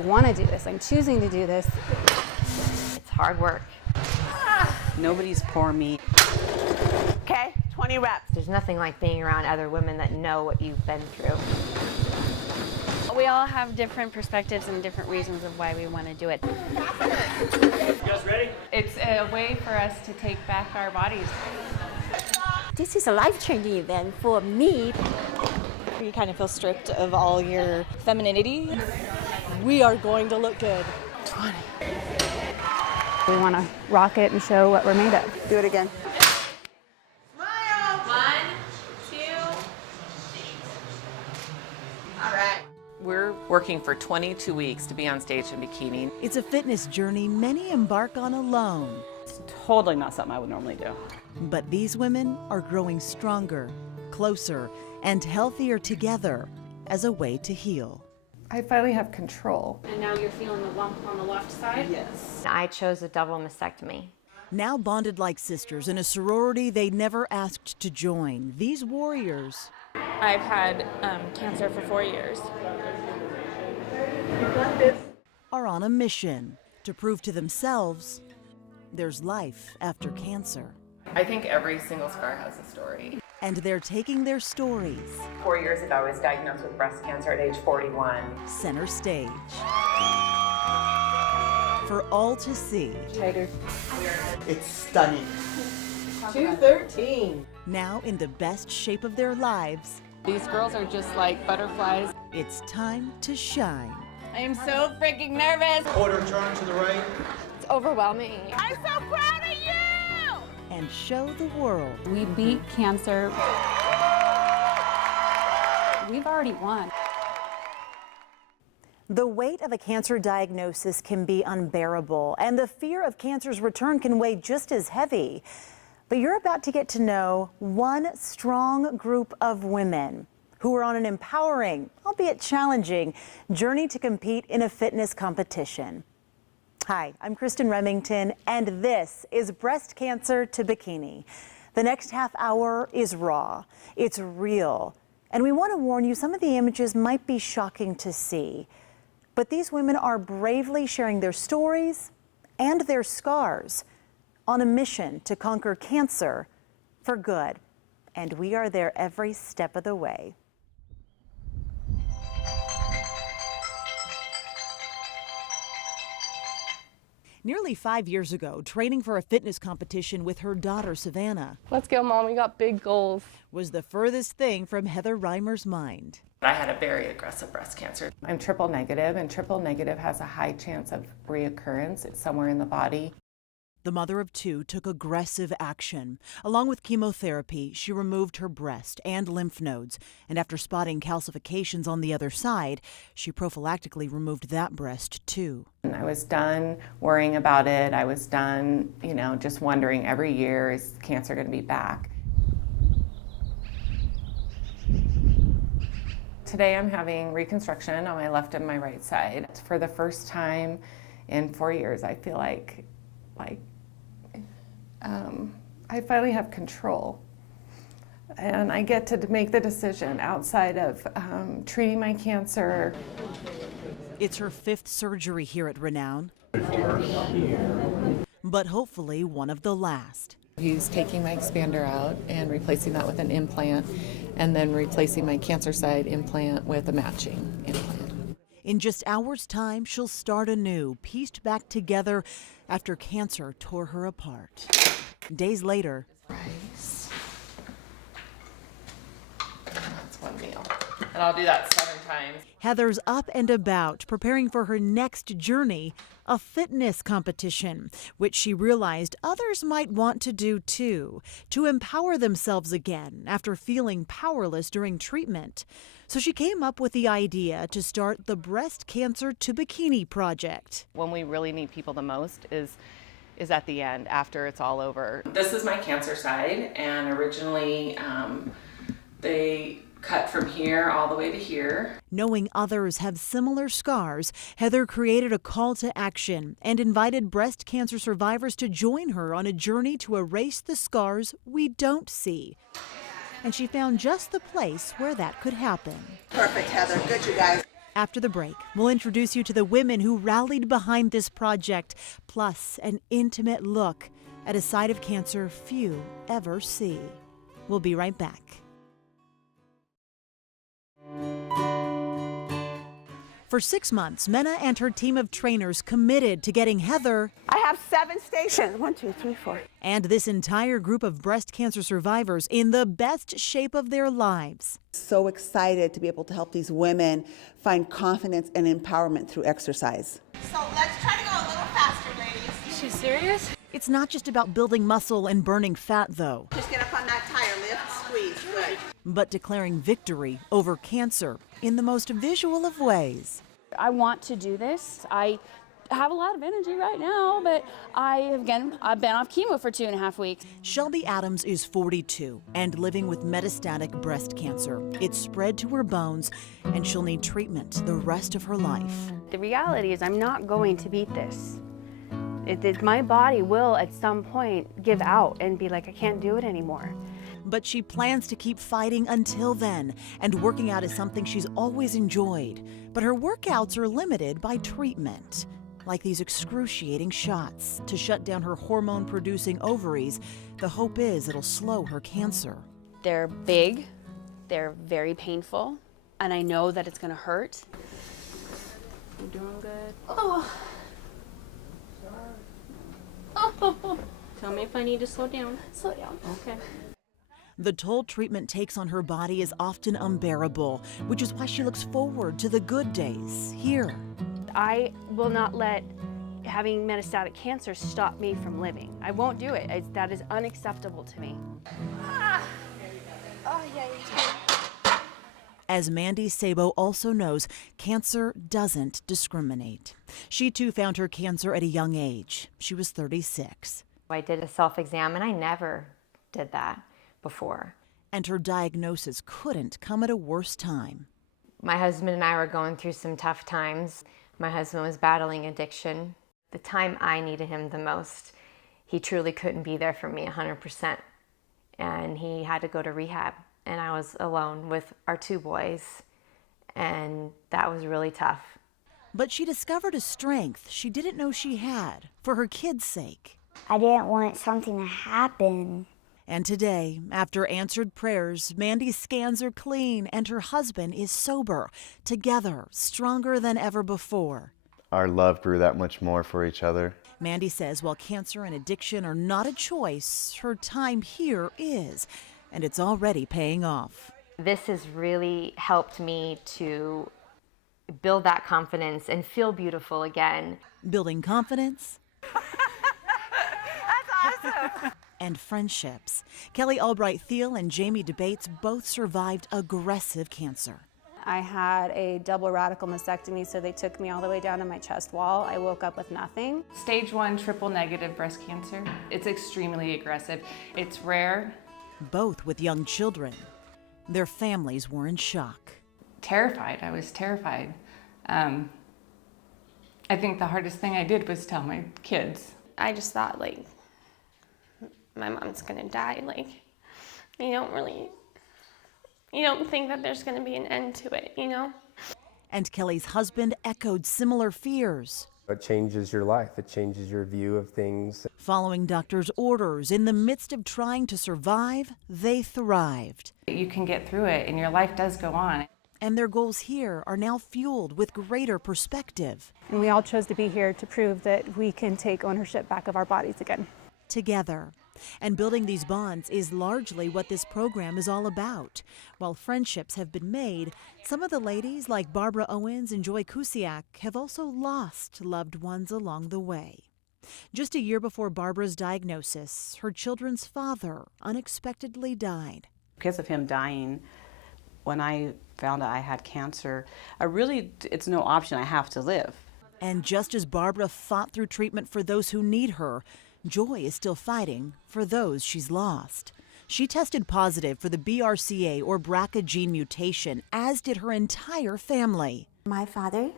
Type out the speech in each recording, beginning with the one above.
want to do this. I'm choosing to do this. It's hard work. Nobody's poor me. Okay, 20 reps. There's nothing like being around other women that know what you've been through. We all have different perspectives and different reasons of why we want to do it. You guys ready? It's a way for us to take back our bodies. This is a life-changing event for me. You kind of feel stripped of all your femininity. We are going to look good. 20. We want to rock it and show what we're made of. Do it again. Smile. 1, 2. All right. We're working for 22 weeks to be on stage in Bikini. It's a fitness journey many embark on alone. It's totally not something I would normally do. But these women are growing stronger, closer, and healthier together as a way to heal. I finally have control. And now you're feeling the lump on the left side? Yes. I chose a double mastectomy. Now bonded like sisters in a sorority they never asked to join, these warriors I've had cancer for 4 years. are on a mission to prove to themselves there's life after cancer. I think every single scar has a story. And they're taking their stories 4 years ago, I was diagnosed with breast cancer at age 41. center stage for all to see. It's stunning. 213. Now in the best shape of their lives, These girls are just like butterflies. it's time to shine. I am so freaking nervous. Quarter turn to the right. It's overwhelming. I'm so proud of you! And show the world We beat cancer. We've already won. The weight of a cancer diagnosis can be unbearable, and the fear of cancer's return can weigh just as heavy. But you're about to get to know one strong group of women who are on an empowering, albeit challenging, journey to compete in a fitness competition. Hi, I'm Kristen Remington, and this is Breast Cancer to Bikini. The next half hour is raw. It's real. And we want to warn you, some of the images might be shocking to see. But these women are bravely sharing their stories and their scars on a mission to conquer cancer for good. And we are there every step of the way. Nearly 5 years ago, training for a fitness competition with her daughter, Savannah, Let's go, Mom. We got big goals. was the furthest thing from Heather Reimer's mind. I had a very aggressive breast cancer. I'm triple negative, and triple negative has a high chance of reoccurrence. It's somewhere in the body. The mother of two took aggressive action. Along with chemotherapy, she removed her breast and lymph nodes. And after spotting calcifications on the other side, she prophylactically removed that breast too. And I was done worrying about it. I was done, just wondering every year, is cancer going to be back? Today I'm having reconstruction on my left and my right side. For the first time in 4 years, I feel like I finally have control. And I get to make the decision outside of treating my cancer. It's her 5th surgery here at Renown, but hopefully one of the last. He's taking my expander out and replacing that with an implant, and then replacing my cancer side implant with a matching implant. In just hours' time, she'll start anew, pieced back together after cancer tore her apart. Days later, Rice. That's one meal. And I'll do that 7 times. Heather's up and about, preparing for her next journey, a fitness competition, which she realized others might want to do too, to empower themselves again after feeling powerless during treatment. So she came up with the idea to start the Breast Cancer to Bikini project. When we really need people the most is at the end, after it's all over. This is my cancer side, and originally they cut from here all the way to here. Knowing others have similar scars, Heather created a call to action and invited breast cancer survivors to join her on a journey to erase the scars we don't see. And she found just the place where that could happen. Perfect, Heather. Good, you guys. After the break, we'll introduce you to the women who rallied behind this project, plus an intimate look at a side of cancer few ever see. We'll be right back. For 6 months, Mena and her team of trainers committed to getting Heather, I have 7 stations. 1, 2, 3, 4. and this entire group of breast cancer survivors in the best shape of their lives. So excited to be able to help these women find confidence and empowerment through exercise. So let's try to go a little faster, ladies. Is she serious? It's not just about building muscle and burning fat, though, Just get up on that tire, lift, squeeze. Good. but declaring victory over cancer in the most visual of ways. I want to do this. I have a lot of energy right now, but I've been off chemo for 2.5 weeks. Shelby Adams is 42 and living with metastatic breast cancer. It's spread to her bones, and she'll need treatment the rest of her life. The reality is I'm not going to beat this. My body will at some point give out and be like, I can't do it anymore. But she plans to keep fighting until then, and working out is something she's always enjoyed. But her workouts are limited by treatment, like these excruciating shots to shut down her hormone-producing ovaries. The hope is it'll slow her cancer. They're big, they're very painful, and I know that it's gonna hurt. You doing good? Oh. Oh. Tell me if I need to slow down. Slow down. Okay. The toll treatment takes on her body is often unbearable, which is why she looks forward to the good days here. I will not let having metastatic cancer stop me from living. I won't do it. That is unacceptable to me. Oh, yeah. As Mandy Sabo also knows, cancer doesn't discriminate. She too found her cancer at a young age. She was 36. I did a self-exam and I never did that before. And her diagnosis couldn't come at a worse time. My husband and I were going through some tough times. My husband was battling addiction. The time I needed him the most, he truly couldn't be there for me 100%. And he had to go to rehab. And I was alone with our 2 boys. And that was really tough. But she discovered a strength she didn't know she had for her kids' sake. I didn't want something to happen. And today, after answered prayers, Mandy's scans are clean and her husband is sober, together, stronger than ever before. Our love grew that much more for each other. Mandy says while cancer and addiction are not a choice, her time here is, and it's already paying off. This has really helped me to build that confidence and feel beautiful again. Building confidence. That's awesome. And friendships. Kelly Albright Thiel and Jamie DeBates both survived aggressive cancer. I had a double radical mastectomy, so they took me all the way down to my chest wall. I woke up with nothing. Stage 1 triple negative breast cancer. It's extremely aggressive. It's rare. Both with young children. Their families were in shock. Terrified. I was terrified. I think the hardest thing I did was tell my kids. I just thought, like, my mom's gonna die. Like, you don't think that there's gonna be an end to it, you know? And Kelly's husband echoed similar fears. It changes your life. It changes your view of things. Following doctors' orders, in the midst of trying to survive, they thrived. You can get through it and your life does go on. And their goals here are now fueled with greater perspective. And we all chose to be here to prove that we can take ownership back of our bodies again. Together. And building these bonds is largely what this program is all about. While friendships have been made, some of the ladies like Barbara Owens and Joy Kusiak have also lost loved ones along the way. Just a year before Barbara's diagnosis, her children's father unexpectedly died. Because of him dying, when I found out I had cancer, it's no option. I have to live. And just as Barbara fought through treatment for those who need her, Joy is still fighting for those she's lost. She tested positive for the BRCA or BRCA gene mutation, as did her entire family. My father,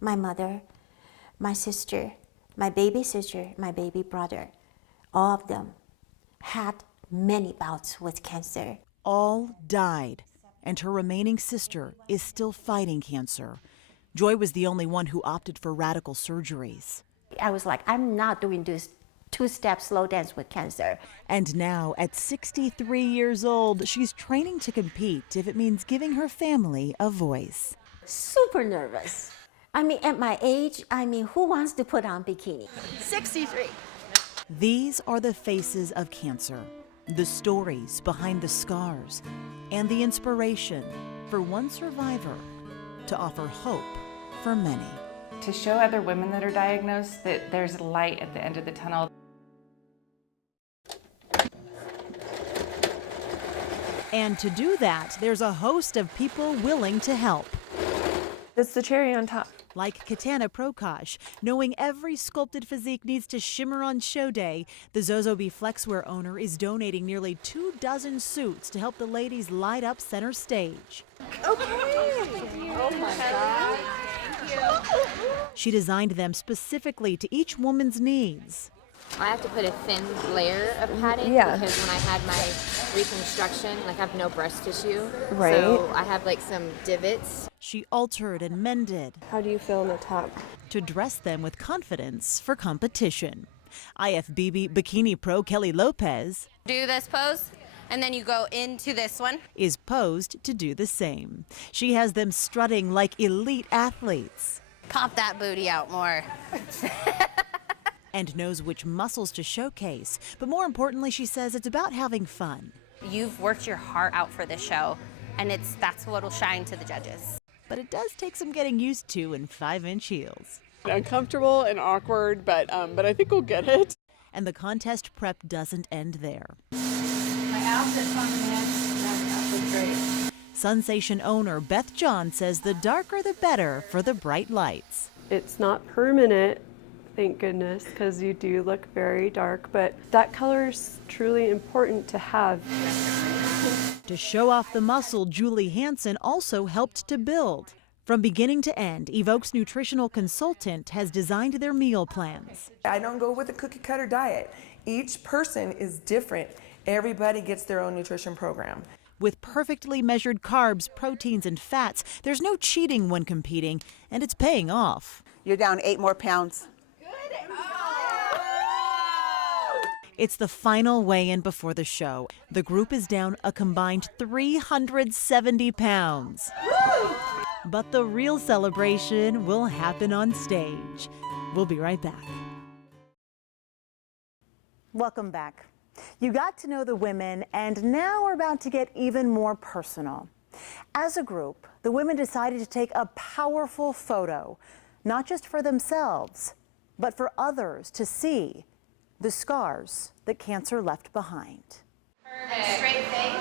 my mother, my sister, my baby sister, my baby brother, all of them had many bouts with cancer. All died, and her remaining sister is still fighting cancer. Joy was the only one who opted for radical surgeries. I was like, I'm not doing this two-step slow dance with cancer. And now, at 63 years old, she's training to compete if it means giving her family a voice. Super nervous. I mean, at my age, who wants to put on bikini? 63. These are the faces of cancer, the stories behind the scars, and the inspiration for one survivor to offer hope for many. To show other women that are diagnosed that there's light at the end of the tunnel. And to do that, there's a host of people willing to help. It's the cherry on top. Like Katana Prakash, knowing every sculpted physique needs to shimmer on show day, the Zozobi Flexwear owner is donating nearly 24 suits to help the ladies light up center stage. Okay. Oh my God. Thank you. She designed them specifically to each woman's needs. I have to put a thin layer of padding because when I had my reconstruction, I have no breast tissue. Right. So I have some divots. She altered and mended. How do you feel on the top? To dress them with confidence for competition. IFBB Bikini Pro Kelly Lopez Do this pose, and then you go into this one. is posed to do the same. She has them strutting like elite athletes. Pop that booty out more. And knows which muscles to showcase. But more importantly, she says it's about having fun. You've worked your heart out for this show, and that's what'll shine to the judges. But it does take some getting used to in 5-inch heels. Uncomfortable and awkward, but I think we'll get it. And the contest prep doesn't end there. My outfit's on the next. That was great. Sensation owner Beth John says the darker the better for the bright lights. It's not permanent, thank goodness, because you do look very dark, but that color is truly important to have. To show off the muscle Julie Hansen also helped to build. From beginning to end, Evoke's nutritional consultant has designed their meal plans. I don't go with a cookie cutter diet. Each person is different. Everybody gets their own nutrition program. With perfectly measured carbs, proteins, and fats, there's no cheating when competing, and it's paying off. You're down 8 more pounds. It's the final weigh-in before the show. The group is down a combined 370 pounds. But the real celebration will happen on stage. We'll be right back. Welcome back. You got to know the women, and now we're about to get even more personal. As a group, the women decided to take a powerful photo, not just for themselves, but for others to see the scars that cancer left behind. Straight face?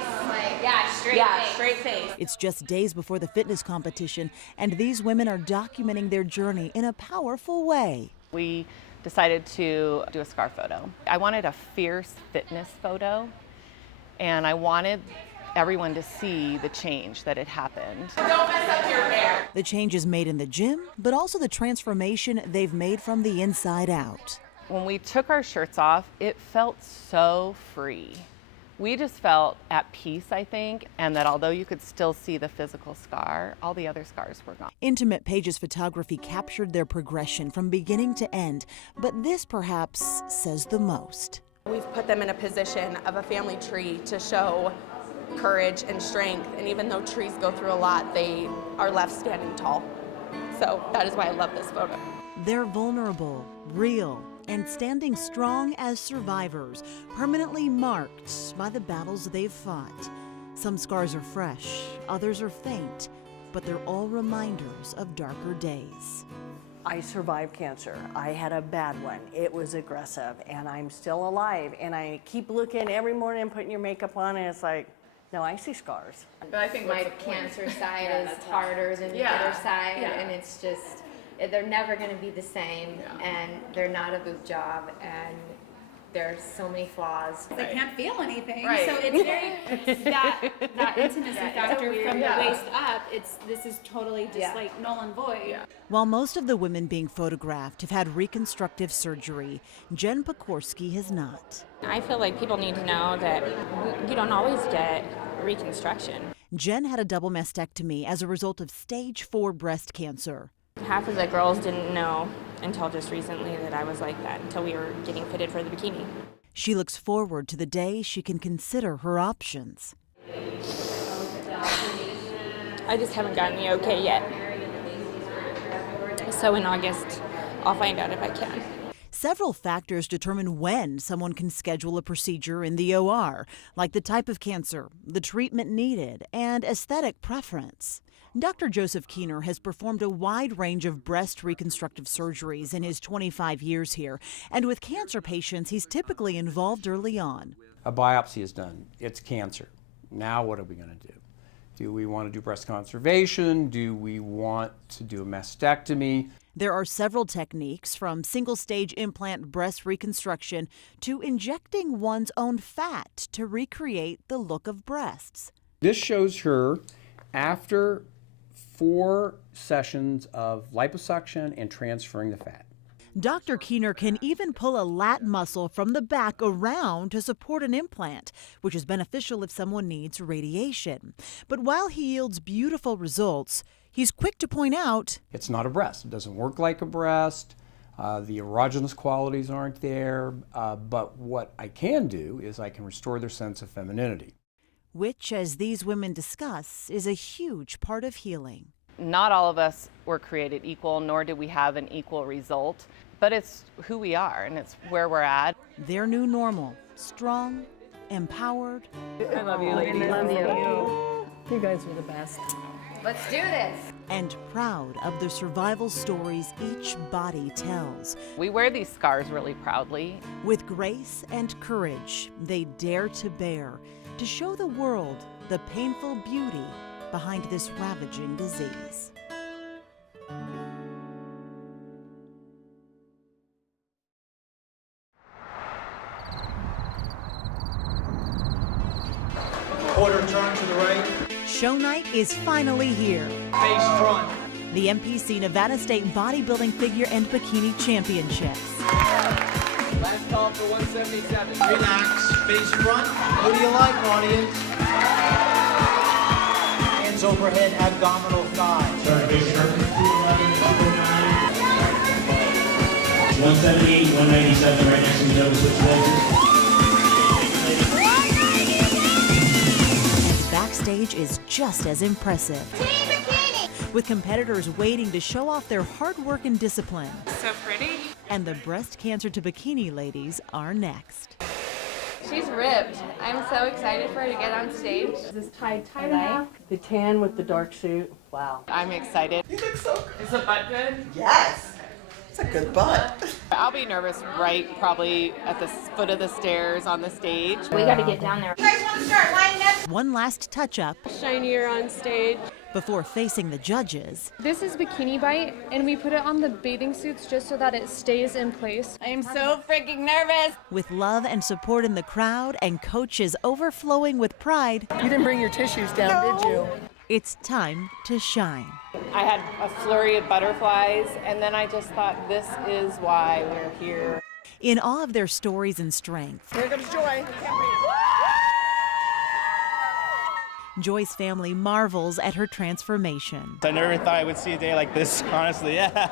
Straight face. It's just days before the fitness competition, and these women are documenting their journey in a powerful way. We decided to do a scar photo. I wanted a fierce fitness photo, and I wanted everyone to see the change that had happened. Don't mess up your hair. The change is made in the gym, but also the transformation they've made from the inside out. When we took our shirts off, it felt so free. We just felt at peace, I think, and that although you could still see the physical scar, all the other scars were gone. Intimate Pages photography captured their progression from beginning to end, but this perhaps says the most. We've put them in a position of a family tree to show courage and strength, and even though trees go through a lot, they are left standing tall. So that is why I love this photo. They're vulnerable, real, and standing strong as survivors, permanently marked by the battles they've fought. Some scars are fresh, others are faint, but they're all reminders of darker days. I survived cancer. I had a bad one. It was aggressive, and I'm still alive. And I keep looking every morning and putting your makeup on, and it's like, no, I see scars. But I think my cancer side is harder than the other side, and it's just, they're never going to be the same, and they're not a boob job, and there's so many flaws. They can't feel anything, Right. so it's very that intimacy factor from the waist up. This is totally just like null and void. While most of the women being photographed have had reconstructive surgery, Jen Pokorski has not. I feel like people need to know that you don't always get reconstruction. Jen had a double mastectomy as a result of stage 4 breast cancer. Half of the girls didn't know until just recently that I was like that, until we were getting fitted for the bikini. She looks forward to the day she can consider her options. I just haven't gotten the okay yet. So in August, I'll find out if I can. Several factors determine when someone can schedule a procedure in the OR, like the type of cancer, the treatment needed, and aesthetic preference. Dr. Joseph Keener has performed a wide range of breast reconstructive surgeries in his 25 years here, and with cancer patients, he's typically involved early on. A biopsy is done. It's cancer. Now what are we going to do? Do we want to do breast conservation? Do we want to do a mastectomy? There are several techniques, from single-stage implant breast reconstruction to injecting one's own fat to recreate the look of breasts. This shows her after 4 sessions of liposuction and transferring the fat. Dr. Keener can even pull a lat muscle from the back around to support an implant, which is beneficial if someone needs radiation. But while he yields beautiful results, he's quick to point out it's not a breast. It doesn't work like a breast. The erogenous qualities aren't there. But what I can do is I can restore their sense of femininity, which, as these women discuss, is a huge part of healing. Not all of us were created equal, nor do we have an equal result, but it's who we are and it's where we're at. Their new normal, strong, empowered. I love you, ladies. I love you. You guys are the best. Let's do this. And proud of the survival stories each body tells. We wear these scars really proudly. With grace and courage, they dare to bear, to show the world the painful beauty behind this ravaging disease. Quarter turn to the right. Show night is finally here. Face front. The MPC Nevada State Bodybuilding Figure and Bikini Championships. Last call for 177. Relax. Face front. Who do you like, audience? Hands overhead, abdominal thighs. Sorry, face front. 178, 197, right next to each other. Switch places. Backstage is just as impressive, with competitors waiting to show off their hard work and discipline. So pretty. And the breast cancer to bikini ladies are next. She's ripped. I'm so excited for her to get on stage. This tied enough. The tan with the dark suit. Wow. I'm excited. You look so good. Is the butt good? Yes. It's a good butt. I'll be nervous probably at the foot of the stairs on the stage. We got to get down there. You guys want to start lining up? One last touch-up Shinier on stage. before facing the judges. This is Bikini Bite, and we put it on the bathing suits just so that it stays in place. I am so freaking nervous. With love and support in the crowd and coaches overflowing with pride, You didn't bring your tissues down, did you? it's time to shine. I had a flurry of butterflies, and then I just thought, this is why we're here. In awe of their stories and strength, Here comes Joy. Joy's family marvels at her transformation. I never thought I would see a day like this, honestly, yeah.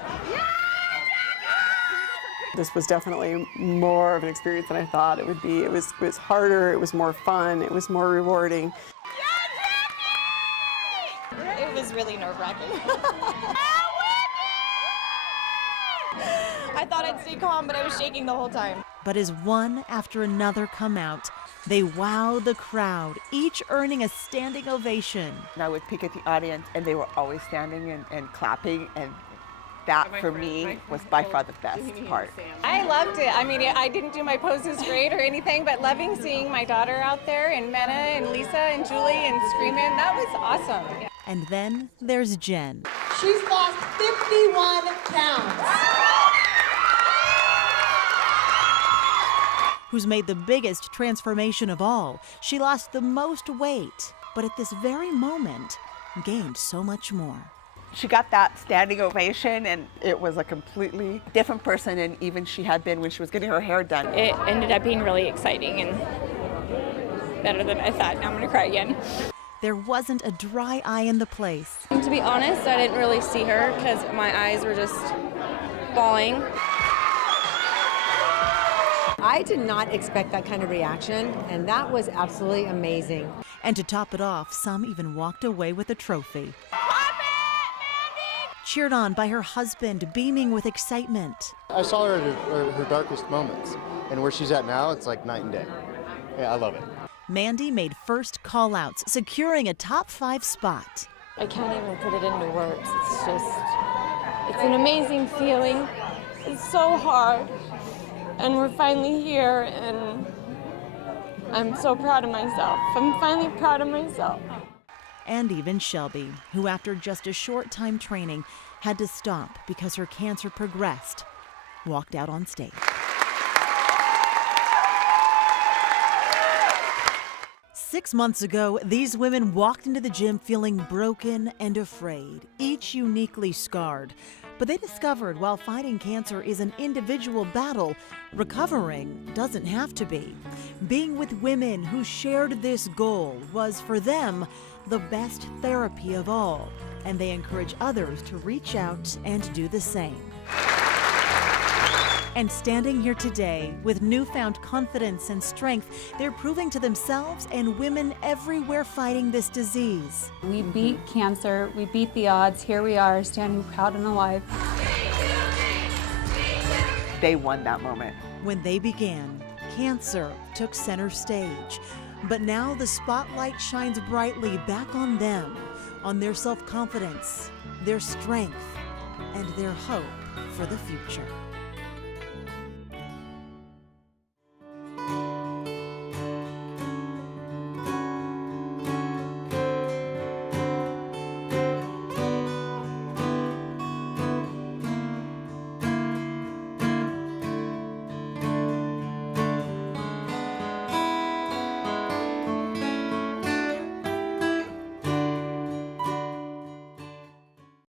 This was definitely more of an experience than I thought it would be. It was harder, it was more fun, it was more rewarding. It was really nerve-wracking. I thought I'd stay calm, but I was shaking the whole time. But as one after another come out, they wow the crowd, each earning a standing ovation. And I would peek at the audience, and they were always standing and clapping, and that for me was by far the best part. I loved it. I mean, I didn't do my poses great or anything, but loving seeing my daughter out there, and Mena and Lisa and Julie and screaming, that was awesome. And then there's Jen. She's lost 51 pounds. Who's made the biggest transformation of all. She lost the most weight, but at this very moment, gained so much more. She got that standing ovation, and it was a completely different person than even she had been when she was getting her hair done. It ended up being really exciting and better than I thought. Now I'm going to cry again. There wasn't a dry eye in the place. To be honest, I didn't really see her because my eyes were just bawling. I did not expect that kind of reaction, and that was absolutely amazing. And to top it off, some even walked away with a trophy. Cheered on by her husband, beaming with excitement. I saw her at her darkest moments, and where she's at now, it's like night and day. Yeah, I love it. Mandy made first call-outs, securing a top 5 spot. I can't even put it into words. It's an amazing feeling. It's so hard. And we're finally here, and I'm so proud of myself. I'm finally proud of myself. And even Shelby, who after just a short time training had to stop because her cancer progressed, walked out on stage. 6 months ago, these women walked into the gym feeling broken and afraid, each uniquely scarred. But they discovered while fighting cancer is an individual battle, recovering doesn't have to be. Being with women who shared this goal was, for them, the best therapy of all, and they encourage others to reach out and do the same. And standing here today with newfound confidence and strength, they're proving to themselves and women everywhere fighting this disease. We beat cancer, we beat the odds. Here we are, standing proud and alive. They won that moment. When they began, cancer took center stage. But now the spotlight shines brightly back on them, on their self-confidence, their strength, and their hope for the future.